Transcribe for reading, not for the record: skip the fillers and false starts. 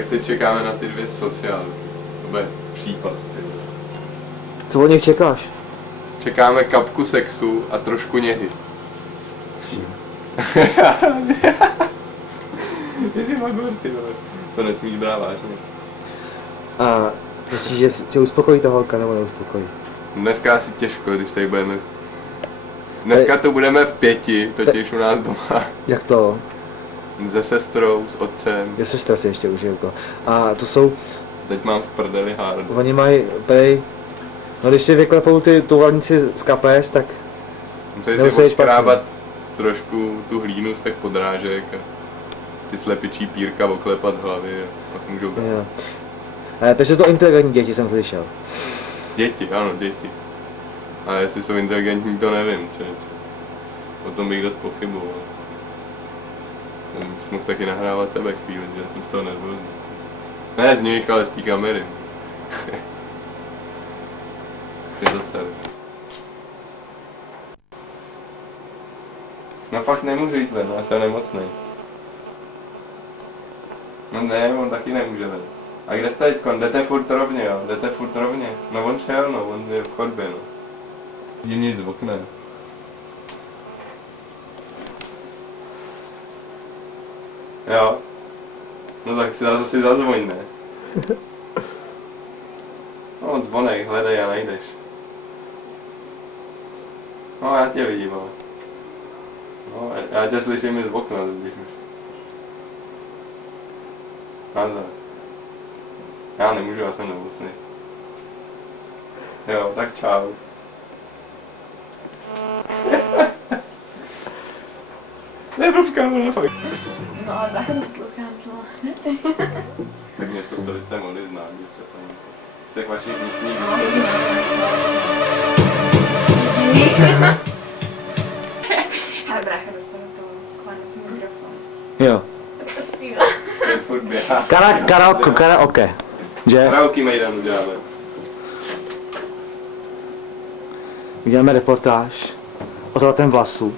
Tak teď čekáme na ty dvě sociály. To bude případ. Co od nich čekáš? Čekáme kapku sexu a trošku něhy. Ty jsi magor, ty vole. To nesmíš brát vážně. A myslíš, že tě uspokojí ta holka nebo neuspokojí? Dneska asi těžko, když tady budeme. Dneska to budeme v 5, totiž u nás doma. Jak to? Se sestrou, s otcem. Je sestra si ještě užiju to. A to jsou... Teď mám v prdeli hard. Oni mají prej... No když si vyklepou ty tuvalníci z kapes, tak... Musí si odškrábat trošku tu hlínu z těch podrážek a ty slepičí pírka oklepat z hlavy a pak můžou být. Takže to inteligentní děti jsem slyšel. Děti, ano, děti. A jestli jsou inteligentní, to nevím, o tom bych dost pochyboval. Jsem mohl taky nahrávat tebe chvíli, že jsem z toho nervózní. Ne z nich, ale z té kamery. Je to ser. No fakt nemůžu jít ven, já jsem nemocnej. No ne, on taky nemůže ven. A kde jste teďkon? Jdete furt rovně, jo? Jdete furt rovně. No on šel, no, on je v chodbě, no. Vidím nic v oknem. Jo. No tak si zase zazvoň, ne? No zvonek, hledej a najdeš. No já tě vidím, ale. No já tě slyším i z okna, když už. Nazdar. Já nemůžu, já jsem nemocný. Jo, tak čau. Neprobká, ale fakt. No ale brácha to poslouchám, co? Tak něco, co byste mohli znát, co tam. Z těch vašich místních. Ale brácha dostane to konec mikrofon. Jo. To zpívá. To je furt běhá. Karaoke. Že? Karaoke Mejdan uděláme. Uděláme reportáž o zlatém vlasu.